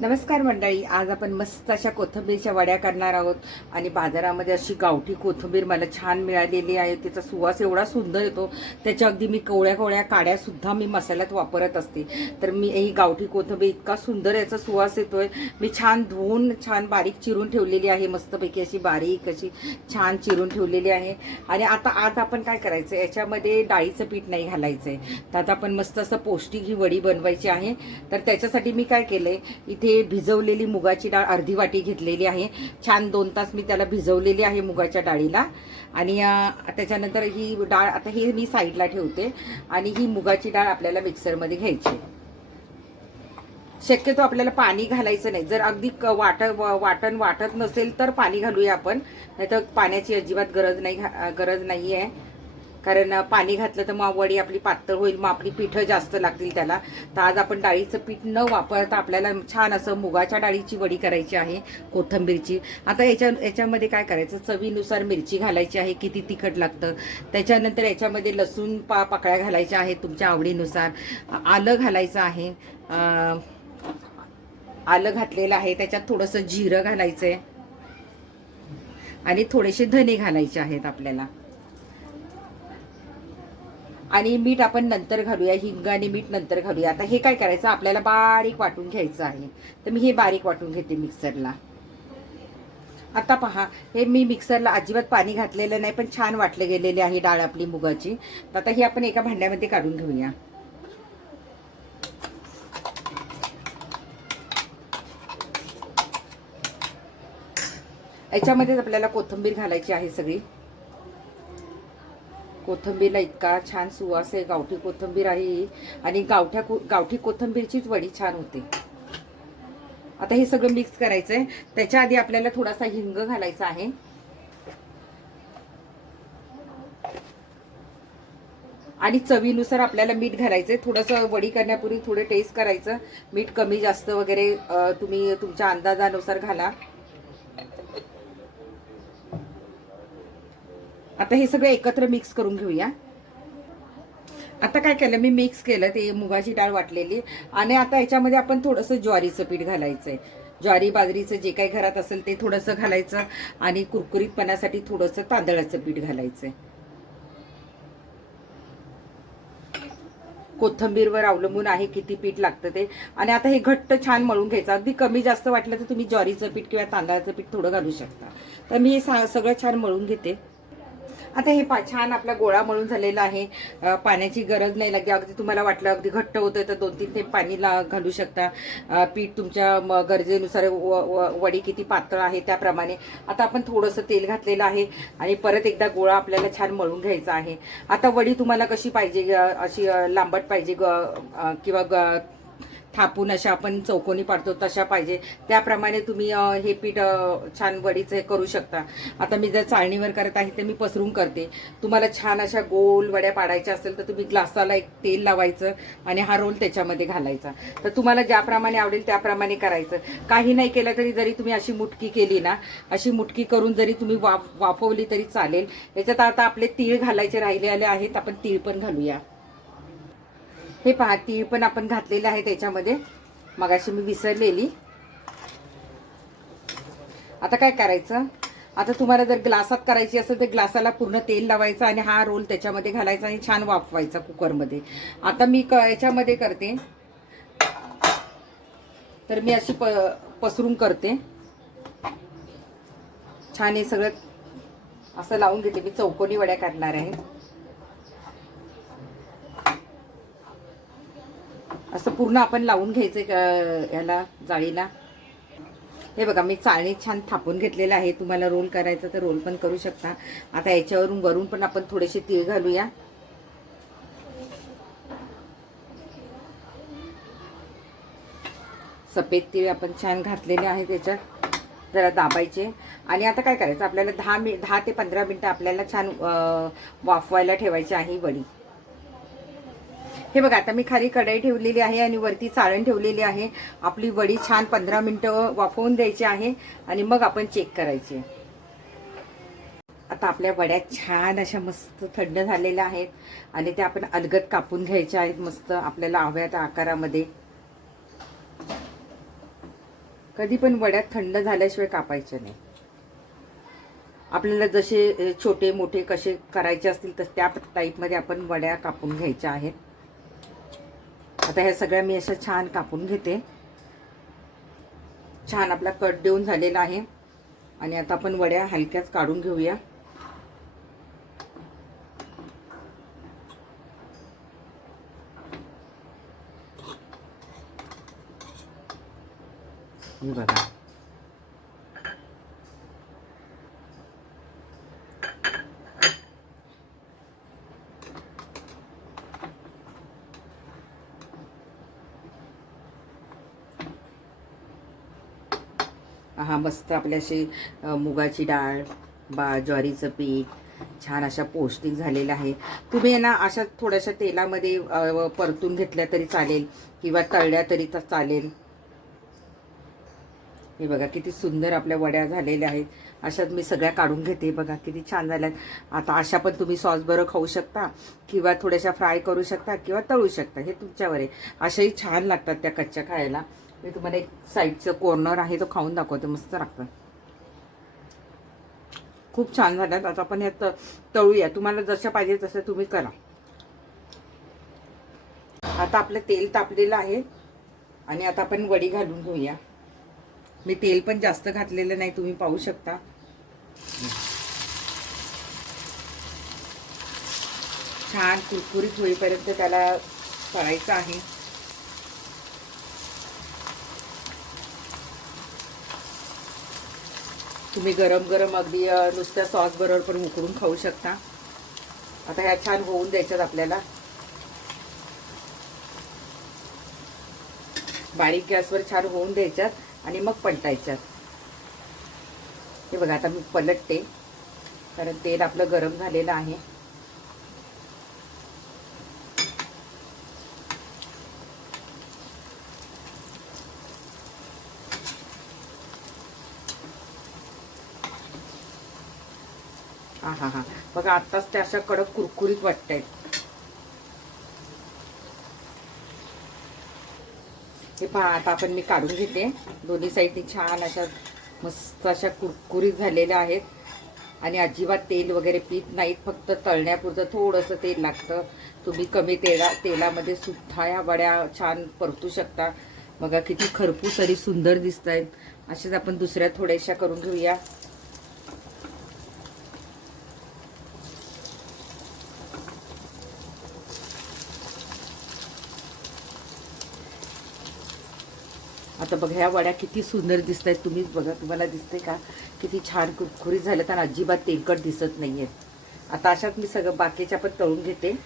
नमस्कार मंडळी, आज आपण मस्त अशा कोथिंबीरच्या वड्या करणार आहोत. आणि बाजारामध्ये अशी गावठी कोथिंबीर मला छान मिळालेली आहे. तिचा सुवास एवढा सुंदर येतो, त्याच्या अगदी मी कवळ्या कवळ्या काड्यासुद्धा मी मसाल्यात वापरत असते. तर मी ही गावठी कोथिंबीर इतका सुंदर याचा सुवास येतोय. मी छान धुवून छान बारीक चिरून ठेवलेली आहे, मस्तपैकी अशी बारीक अशी छान चिरून ठेवलेली आहे. आणि आता आज आपण काय करायचं, याच्यामध्ये डाळीचं पीठ नाही घालायचं आहे. तर आता आपण मस्त असं पौष्टिक ही वडी बनवायची आहे. तर त्याच्यासाठी मी काय केलंय, इथे भिजवलेली मुगाची डाळ अर्धी वाटी घेतलेली आहे. छान 2 तास मी त्याला भिजवलेली आहे मुगाच्या डाळीला. आणि त्याच्यानंतर ही डाळ आता ही मी साईडला ठेवते. आणि ही मुगाची डाळ आपल्याला मिक्सरमध्ये घ्यायची. शक्यतो आपल्याला पाणी घालायचं नाही. जर अगदी वाटण वाटत नसेल तर पाणी घालूया आपण, नाहीतर पाण्याची अजिबात गरज नाही आहे. कारण पाणी घातलं तर मग वडी आपली पातळ होईल, मग आपली पिठं जास्त लागतील त्याला. तर आज आपण डाळीचं पीठ न वापरता आपल्याला छान असं मुगाच्या डाळीची वडी करायची आहे, कोथिंबीरची. आता याच्यामध्ये काय करायचं, चवीनुसार मिरची घालायची आहे, किती तिखट लागतं. त्याच्यानंतर याच्यामध्ये लसूण पाकळ्या घालायच्या आहेत तुमच्या आवडीनुसार. आलं घालायचं आहे, आलं घातलेलं आहे. त्याच्यात थोडंसं जिरं घालायचं आहे आणि थोडेसे धने घालायचे आहेत आपल्याला. आणि मीठ आपण नंतर घालूया, हिंग आणि मीठ नंतर घालूया. आता हे काय करायचं, आपल्याला बारीक वाटून घ्यायचं आहे. तर मी हे बारीक वाटून घेते मिक्सरला. आता पहा, हे मी मिक्सरला अजिबात पाणी घातलेलं नाही, पण छान वाटले गेलेली आहे डाळ आपली मुगाची. तर आता ही आपण एका भांड्यामध्ये काढून घेऊया. याच्यामध्येच आपल्याला कोथिंबीर घालायची आहे सगळी. कोथिंबीरला इतका छान सुवास आहे, गावठी कोथिंबीर आहे. आणि गावठी कोथिंबीरचीच वडी छान होते. आता हे सगळं मिक्स करायचंय. त्याच्या आधी आपल्याला थोडासा हिंग घालायचा आहे. आणि चवीनुसार आपल्याला मीठ घालायचंय. थोडंसं वडी करण्यापूर्वी थोडं टेस्ट करायचं, मीठ कमी जास्त वगैरे तुम्ही तुमच्या अंदाजानुसार घाला. आता हे सगळं एकत्र मिक्स करून घेऊया. आता काय केलं, मी मिक्स केलं ते मुगाची डाळ वाटलेली. आणि आता याच्यामध्ये आपण थोडंसं ज्वारीचं पीठ घालायचंय. ज्वारी बाजरीचं जे काही घरात असेल ते थोडंसं घालायचं. आणि कुरकुरीतपणासाठी थोडंसं तांदळाचं पीठ घालायचंय. कोथिंबीरवर अवलंबून आहे किती पीठ लागतं ते. आणि आता हे घट्ट छान मळून घ्यायचं. अगदी कमी जास्त वाटलं तर तुम्ही ज्वारीचं पीठ किंवा तांदळाचं पीठ थोडं घालू शकता. तर मी हे सगळं छान मळून घेते. आता हे छान आपला गोळा मळून झालेला आहे. पाण्याची गरज नाही लागते. अगदी तुम्हाला वाटलं अगदी घट्ट होतंय तर 2-3 थेंब पाणी घालू शकता. पीठ तुमच्या गरजेनुसार, वडी किती पातळ आहे त्याप्रमाणे. आता आपण थोडंसं तेल घातलेलं आहे आणि परत एकदा गोळा आपल्याला छान मळून घ्यायचा आहे. आता वडी तुम्हाला कशी पाहिजे, अशी लांबट पाहिजे किंवा थापून अशा आपण चौकोनी पाडतो तशा पाहिजे, त्याप्रमाणे तुम्ही हे पीठ छान वडीचं हे करू शकता. आता मी जर चाळणीवर करत आहे तर मी पसरून करते. तुम्हाला छान अशा गोल वड्या पाडायच्या असेल तर तुम्ही ग्लासाला एक तेल लावायचं आणि हा रोल त्याच्यामध्ये घालायचा. तर तुम्हाला ज्याप्रमाणे आवडेल त्याप्रमाणे करायचं. काही नाही केलं तरी, जरी तुम्ही अशी मुटकी केली ना, अशी मुटकी करून जरी तुम्ही वाफवली तरी चालेल. याच्यात आता आपले तीळ घालायचे राहिलेले आहेत, आपण तीळ पण घालूया. हे पहा, तीळ पण आपण घातलेले आहे त्याच्यामध्ये, मगाशी मी विसरलेली. आता काय करायचं, आता तुम्हाला जर ग्लासात करायची असेल तर ग्लासाला पूर्ण तेल लावायचं आणि हा रोल त्याच्यामध्ये घालायचा आणि छान वाफवायचा कुकरमध्ये. आता मी याच्यामध्ये करते, तर मी अशी पसरून करते. छान हे सगळं असं लावून घेते. मी चौकोनी वड्या करणार आहे. असं पूर्ण आपण लावून घ्यायचं याला, जाळीला. हे बघा, मी चाळणीत छान थापून घेतलेलं आहे. तुम्हाला रोल करायचं तर रोल पण करू शकता. आता वरून पण आपण थोडेसे तीळ घालूया. सफेद तीळ आपण छान घातलेले आहेत. त्याच्यात जरा दाबायचे. आणि आता काय करायचं, आपल्याला 10 ते 15 मिनिटं आपल्याला छान वाफवायला ठेवायची आहे वडी. हे बघा, आता मी खाली कढई ठेवलेली आहे आणि वरती चाळण ठेवलेली आहे. आपली वडी छान 15 मिनिटं वाफवून द्यायची आहे आणि मग आपण चेक करायची. आता आपल्या वड्या छान अशा मस्त थंड झालेल्या आहेत आणि त्या आपण अलगद कापून घ्यायच्या आहेत, मस्त आपल्याला हव्या त्या आकारामध्ये. कधी पण वड्या थंड झाल्याशिवाय कापायच्या नाही. आपल्याला जसे छोटे मोठे कसे करायचे असतील तर त्या टाईपमध्ये आपण वड्या कापून घ्यायच्या आहेत. आता ह्या सगळ्या मी अशा छान कापून घेते. छान आपला कट देऊन झालेला आहे आणि आता आपण वड्या हलक्याच काढून घेऊया. हे बघा, हा मस्त आपल्याशी मुगाची डाळ ज्वारीचं पीठ छान अशा पौष्टिक झालेलं आहे. तुम्ही ना अशा थोड्याशा तेलामध्ये परतून घेतल्या तरी चालेल किंवा तळल्या तरी तर चालेल. हे बघा किती सुंदर आपल्या वड्या झालेल्या आहेत. अशात मी सगळ्या काढून घेते. बघा किती छान झाल्यात. आता अशा पण तुम्ही सॉस बरोबर खाऊ शकता किंवा थोड्याशा फ्राय करू शकता किंवा तळू शकता, हे तुमच्यावर आहे. अशाही छान लागतात त्या कच्च्या खायला. मी तुम्हाला एक साईडचं कॉर्नर आहे तो खाऊन दाखवते, मस्त लागतं. खूप छान झाल्यात. आता आपण ह्यात तळूया. तुम्हाला जसं पाहिजे तसं तुम्ही करा. आता आपलं तेल तापलेलं आहे आणि आता आपण वडी घालून घेऊया. मी तेल पण जास्त घातलेलं नाही, तुम्ही पाहू शकता. छान कुरकुरीत होईपर्यंत त्याला तळायचं आहे. तुम्ही गरम गरम अगदी नुसत्या सॉस बरोबर पण उकळून खाऊ शकता. आता ह्या छान होऊन द्यायच्यात आपल्याला. बारीक गॅसवर छान होऊन द्यायच्यात आणि मग पलटायच्यात. हे बघा आता मी पलटते कारण तेल आपलं गरम झालेलं आहे. हा हा बघा आत्ताच त्या अशा कडक कुरकुरीत वाटतायत. हे पहा आता आपण मी काढून घेते. दोन्ही साईडनी छान अशा मस्त अशा कुरकुरीत झालेल्या आहेत आणि अजिबात तेल वगैरे पीत नाहीत. फक्त तळण्यापुरतं थोडंसं तेल लागतं. तुम्ही कमी तेलामध्ये सुद्धा ह्या वड्या छान परतू शकता. बघा किती खरपूस आणि सुंदर दिसत आहेत. असेच आपण दुसऱ्या थोड्याशा करून घेऊया. आता बघा ह्या वड्या किती सुंदर दिसत आहेत. तुम्हीच बघा, तुम्हाला दिसते का किती छान कुरकुरीत झाल्यात आणि अजिबात तेलकट दिसत नाहीये. आता अशात मी सगळं बाकीच्या पण तळून घेते.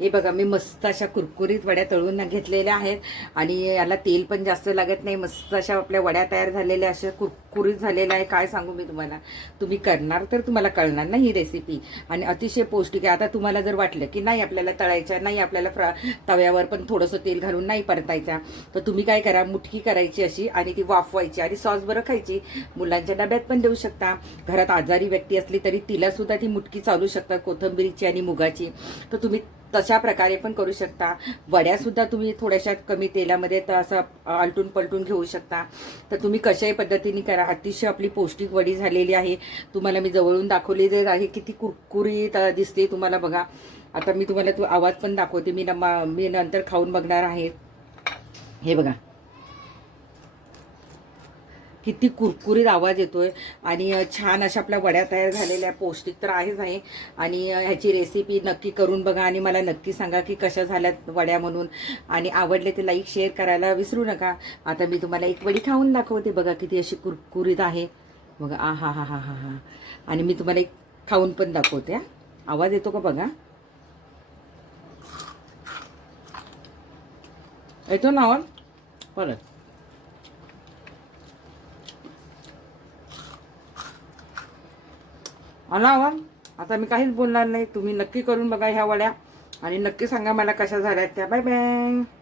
हे बघा मी मस्त अशा कुरकुरीत वड्या तळून घेतलेल्या आहेत आणि याला तेल पण जास्त लागत नाही. मस्त अशा आपल्या वड्या तयार झालेल्या, अशा कुरकुरीत झालेल्या आहे. काय सांगू मी तुम्हाला, तुम्ही करणार तर तुम्हाला कळणार ना ही रेसिपी. आणि अतिशय पौष्टिक आहे. आता तुम्हाला जर वाटलं की नाही आपल्याला तळायच्या, नाही आपल्याला तव्यावर पण थोडंसं तेल घालून नाही परतायच्या, तर तुम्ही काय करा, मुठकी करायची अशी आणि ती वाफवायची आणि सॉस बरं खायची. मुलांच्या डब्यात पण देऊ शकता. घरात आजारी व्यक्ती असली तरी तिला सुद्धा ती मुठकी चालू शकतात कोथिंबीरची आणि मुगाची. तर तुम्ही तशा प्रकारे पण करू शकता. वड्या सुद्धा तुम्ही थोड्याशा कमी तेलामध्ये तर असं आलटून पलटून घेऊ शकता. तर तुम्ही कशाही पद्धतीने करा. अतिशय आपली पौष्टिक वडी झालेली आहे. तुम्हाला मी जवळून दाखवलेली आहे. किती कुरकुरीत दिसते तुम्हाला बघा. आता मी तुम्हाला तो आवाज पण दाखवते. मी नंतर खाऊन बघणार आहे. हे बघा किती कुरकुरीत आवाज येतोय आणि छान अशा आपल्या वड्या तयार झालेल्या. पौष्टिक तर आहेच आहे आणि ह्याची रेसिपी नक्की करून बघा आणि मला नक्की सांगा की कशा झाल्यात वड्या म्हणून. आणि आवडले ते लाईक शेअर करायला विसरू नका. आता मी तुम्हाला एक वडी खाऊन दाखवते. बघा किती अशी कुरकुरीत आहे बघा. आ हा हा हा हा हा. आणि मी तुम्हाला एक खाऊन पण दाखवते. आवाज येतो का बघा, येतो ना आवाज परत. आला आवाज. आता मी काहीच बोलणार नाही. तुम्ही नक्की करून बघा ह्या वड्या आणि नक्की सांगा मला कशा झाल्यात त्या. Bye bye.